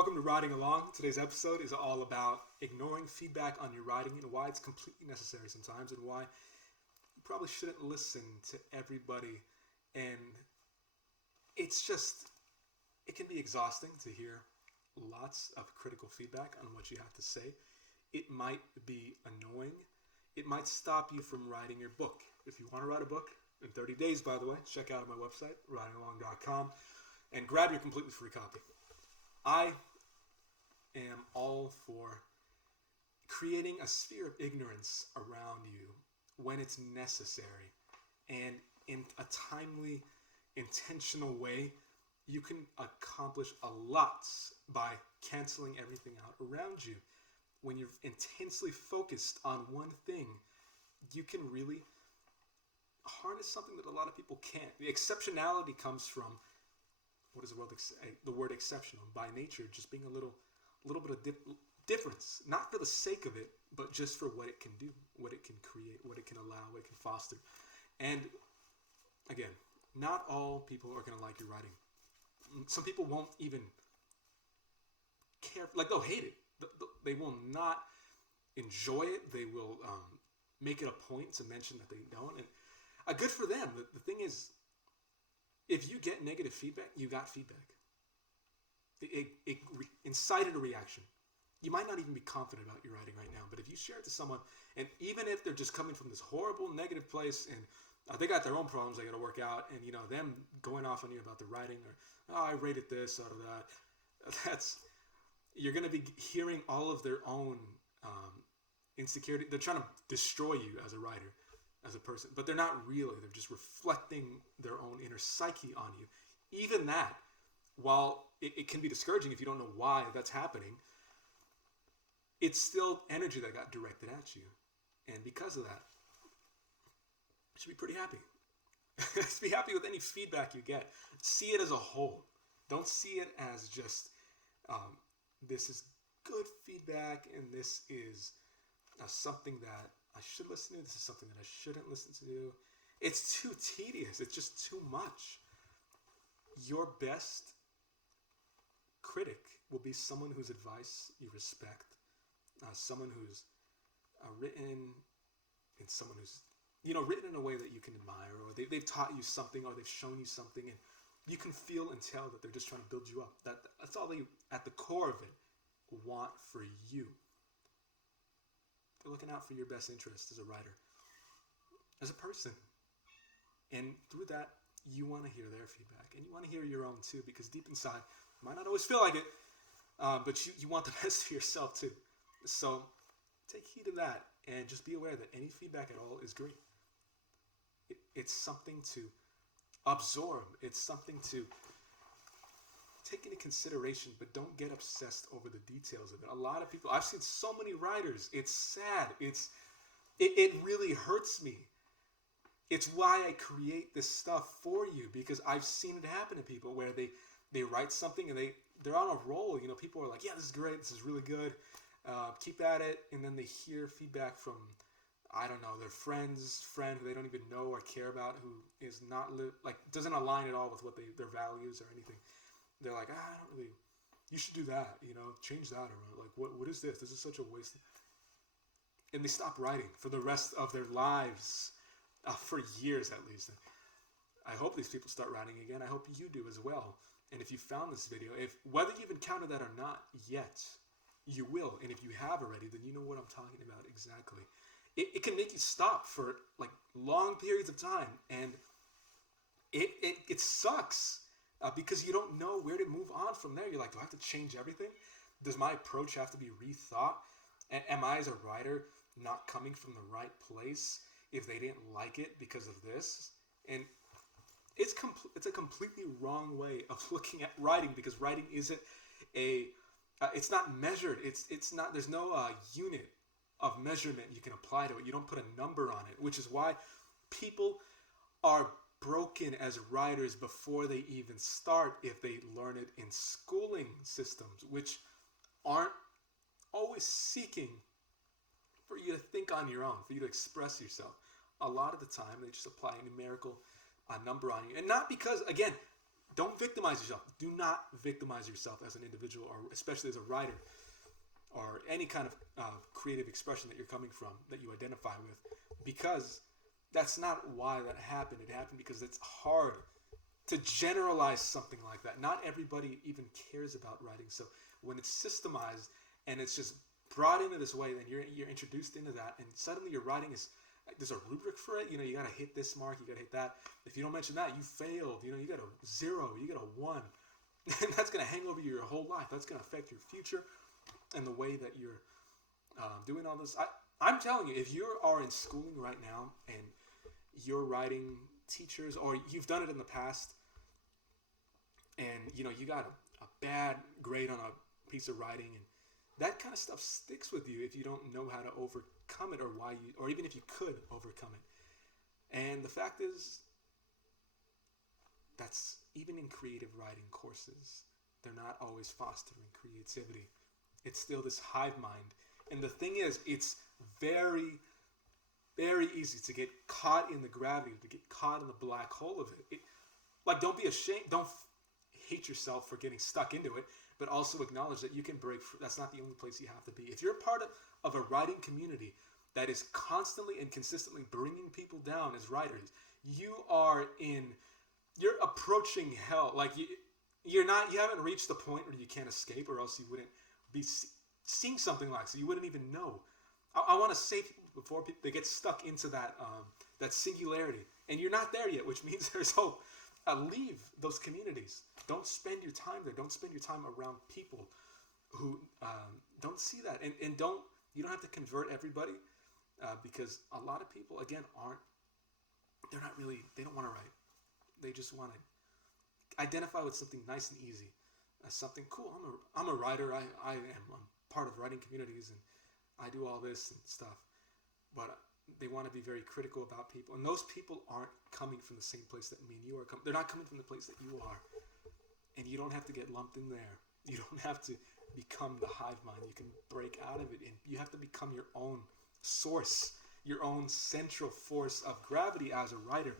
Welcome to Writing Along. Today's episode is all about ignoring feedback on your writing and why it's completely necessary sometimes and why you probably shouldn't listen to everybody. And it's just, it can be exhausting to hear lots of critical feedback on what you have to say. It might be annoying. It might stop you from writing your book. If you want to write a book in 30 days, by the way, check out my website, writingalong.com, and grab your completely free copy. I am all for creating a sphere of ignorance around you when it's necessary. And in a timely, intentional way, you can accomplish a lot by canceling everything out around you. When you're intensely focused on one thing, you can really harness something that a lot of people can't. The exceptionality comes from, what does the word exceptional? By nature, just being a little bit of difference, not for the sake of it, but just for what it can do, what it can create, what it can allow, what it can foster. And again, not all people are going to like your writing. Some people won't even care, like they'll hate it. They will not enjoy it. They will make it a point to mention that they don't. And good for them. The thing is, if you get negative feedback, you got feedback. It incited a reaction. You might not even be confident about your writing right now, but if you share it to someone, and even if they're just coming from this horrible negative place and they got their own problems they got to work out, and them going off on you about the writing, or I rated this out of that, you're going to be hearing all of their own insecurity. They're trying to destroy you as a writer, as a person, but they're not really. They're just reflecting their own inner psyche on you. Even that, while it can be discouraging if you don't know why that's happening, it's still energy that got directed at you. And because of that, you should be pretty happy. Just be happy with any feedback you get. See it as a whole. Don't see it as just, this is good feedback and this is something that I should listen to. This is something that I shouldn't listen to. It's too tedious. It's just too much. Your best critic will be someone whose advice you respect, someone who's written in someone who's written in a way that you can admire, or they've taught you something, or they've shown you something, and you can feel and tell that they're just trying to build you up. That's all they, at the core of it, want for you. They're looking out for your best interest as a writer, as a person. And through that, you want to hear their feedback. And you want to hear your own too, because deep inside, you might not always feel like it, but you want the best for yourself too. So take heed of that and just be aware that any feedback at all is great. It's something to absorb. It's something to take into consideration, but don't get obsessed over the details of it. A lot of people, I've seen so many writers, it's sad. It really hurts me. It's why I create this stuff for you, because I've seen it happen to people where they write something and they're on a roll. People are like, yeah, this is great. This is really good. Keep at it. And then they hear feedback from, I don't know, their friend who they don't even know or care about, who is not, doesn't align at all with what their values or anything. They're like, I don't really, you should do that, change that around. Like, what is this? This is such a waste. And they stop writing for the rest of their lives, for years at least. I hope these people start writing again. I hope you do as well. And if you found this video, whether you've encountered that or not yet, you will. And if you have already, then you know what I'm talking about exactly. It can make you stop for long periods of time. And it sucks. Because you don't know where to move on from there. You're like, do I have to change everything? Does my approach have to be rethought? Am I, as a writer, not coming from the right place if they didn't like it because of this? And it's a completely wrong way of looking at writing, because writing isn't it's not measured. It's not. There's no unit of measurement you can apply to it. You don't put a number on it, which is why people are broken as writers before they even start, if they learn it in schooling systems, which aren't always seeking for you to think on your own, for you to express yourself. A lot of the time, they just apply a numerical number on you. And not because, again, Don't victimize yourself. Do not victimize yourself as an individual, or especially as a writer, or any kind of creative expression that you're coming from, that you identify with, because that's not why that happened. It happened because it's hard to generalize something like that. Not everybody even cares about writing. So when it's systemized and it's just brought into this way, then you're introduced into that, and suddenly your writing is, there's a rubric for it. You got to hit this mark, you got to hit that. If you don't mention that, you failed. You got a 0, you got a 1. And that's going to hang over you your whole life. That's going to affect your future and the way that you're doing all this. I'm telling you, if you are in schooling right now and you're writing teachers, or you've done it in the past, and you got a bad grade on a piece of writing, and that kind of stuff sticks with you if you don't know how to overcome it, or even if you could overcome it. And the fact is, that's even in creative writing courses, they're not always fostering creativity. It's still this hive mind. And the thing is, it's very, very easy to get caught in the gravity, to get caught in the black hole of it. Don't be ashamed. Don't hate yourself for getting stuck into it, but also acknowledge that you can break free. That's not the only place you have to be. If you're part of a writing community that is constantly and consistently bringing people down as writers, you're approaching hell. You haven't reached the point where you can't escape, or else you wouldn't be seeing something like, so you wouldn't even know. I want to save people before they get stuck into that singularity, and you're not there yet, which means there's hope. Leave those communities. Don't spend your time there. Don't spend your time around people who don't see that, and you don't have to convert everybody, because a lot of people, again, they don't want to write. They just want to identify with something nice and easy, something cool. I'm a writer. I'm part of writing communities, and I do all this and stuff. But they want to be very critical about people, and those people aren't coming from the same place that me and you are coming. They're not coming from the place that you are, and you don't have to get lumped in there. You don't have to become the hive mind. You can break out of it, and you have to become your own source, your own central force of gravity as a writer.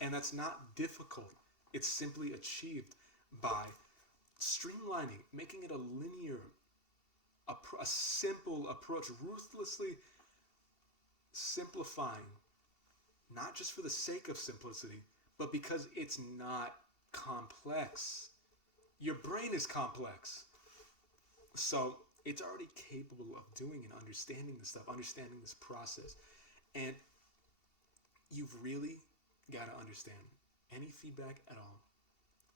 And that's not difficult. It's simply achieved by streamlining, making it a linear, a simple approach, ruthlessly simplifying, not just for the sake of simplicity, but because it's not complex. Your brain is complex. So it's already capable of doing and understanding this stuff, understanding this process. And you've really got to understand, any feedback at all,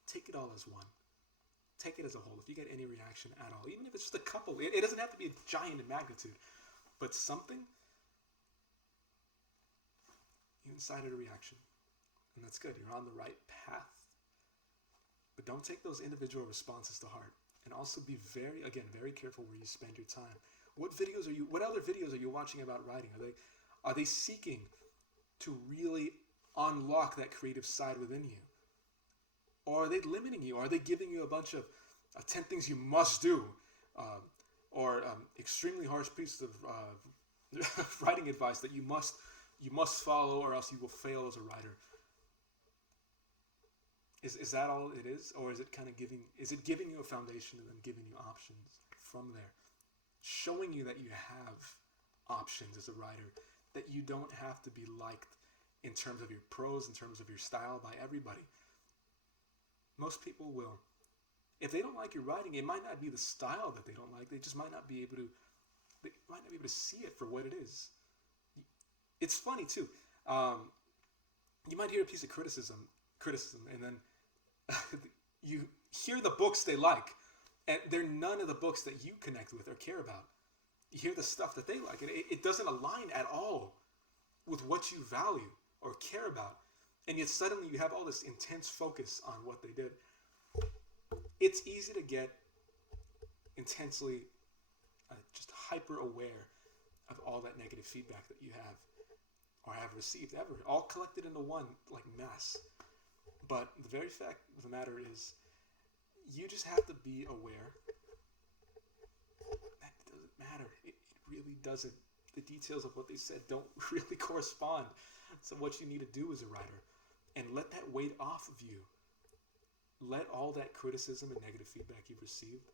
take it all as one. Take it as a whole. If you get any reaction at all, even if it's just a couple, it doesn't have to be giant in magnitude, but something, you incited a reaction, and that's good. You're on the right path. But don't take those individual responses to heart, and also be very careful where you spend your time. What other videos are you watching about writing? Are they seeking to really unlock that creative side within you? Or are they limiting you? Are they giving you a bunch of 10 things you must do, or extremely harsh pieces of writing advice that you must follow, or else you will fail as a writer? Is that all it is, or is it giving you a foundation and then giving you options from there, showing you that you have options as a writer, that you don't have to be liked in terms of your prose, in terms of your style, by everybody? Most people will. If they don't like your writing, it might not be the style that they don't like. They just might not be able to see it for what it is. It's funny too. You might hear a piece of criticism, and then you hear the books they like, and they're none of the books that you connect with or care about. You hear the stuff that they like, and it doesn't align at all with what you value or care about. And yet suddenly you have all this intense focus on what they did. It's easy to get intensely just hyper aware of all that negative feedback that you have or have received ever, all collected into one mass. But the very fact of the matter is, you just have to be aware that it doesn't matter. It really doesn't. The details of what they said don't really correspond to what you need to do as a writer. And let that weight off of you. let all that criticism and negative feedback you've received,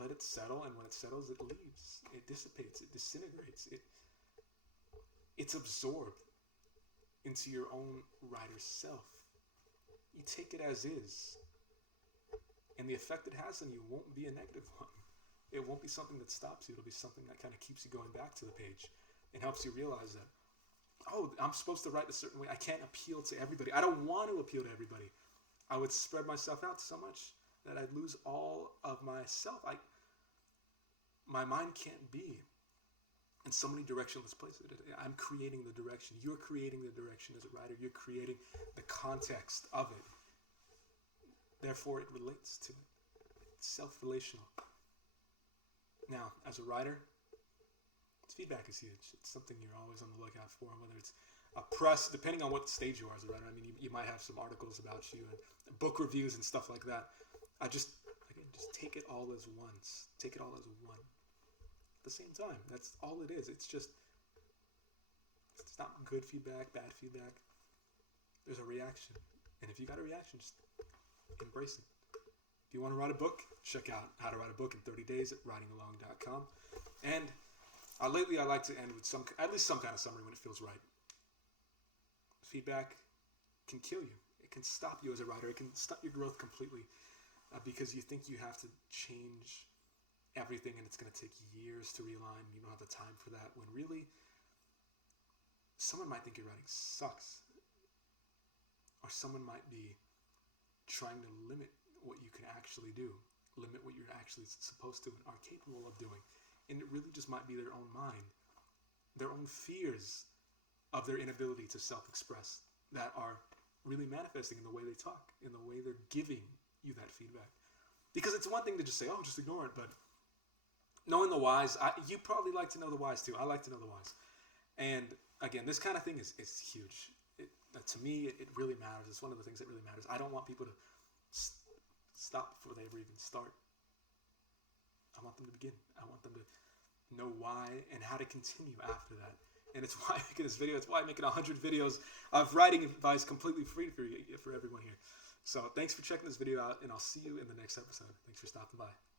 let it settle, and when it settles, it leaves. It dissipates. It disintegrates. It's absorbed into your own writer's self. You take it as is, and the effect it has on you won't be a negative one. It won't be something that stops you. It'll be something that kind of keeps you going back to the page and helps you realize that, oh, I'm supposed to write a certain way. I can't appeal to everybody. I don't want to appeal to everybody. I would spread myself out so much that I'd lose all of myself. My mind can't be in so many directionless places. I'm creating the direction. You're creating the direction as a writer. You're creating the context of it. Therefore, it relates to it. It's self-relational. Now, as a writer, feedback is huge. It's something you're always on the lookout for, whether it's a press, depending on what stage you are as a writer. I mean, you might have some articles about you and book reviews and stuff like that. Just take it all as once. Take it all as one. At the same time, that's all it is. It's not good feedback, bad feedback. There's a reaction. And if you got a reaction, just embrace it. If you want to write a book, check out How to Write a Book in 30 Days at writingalong.com. And lately I like to end with at least some kind of summary when it feels right. Feedback can kill you. It can stop you as a writer. It can stop your growth completely because you think you have to change everything and it's going to take years to realign. You don't have the time for that, when really someone might think your writing sucks, or someone might be trying to limit what you can actually do, limit what you're actually supposed to and are capable of doing. And it really just might be their own mind, their own fears of their inability to self-express that are really manifesting in the way they talk, in the way they're giving you that feedback. Because it's one thing to just say, oh, just ignore it, but knowing the whys, you probably like to know the whys too. I like to know the whys. And again, this kind of thing is huge. To me, it really matters. It's one of the things that really matters. I don't want people to stop before they ever even start. I want them to begin. I want them to know why and how to continue after that. And it's why I'm making this video. It's why I'm making 100 videos of writing advice completely free for everyone here. So thanks for checking this video out, and I'll see you in the next episode. Thanks for stopping by.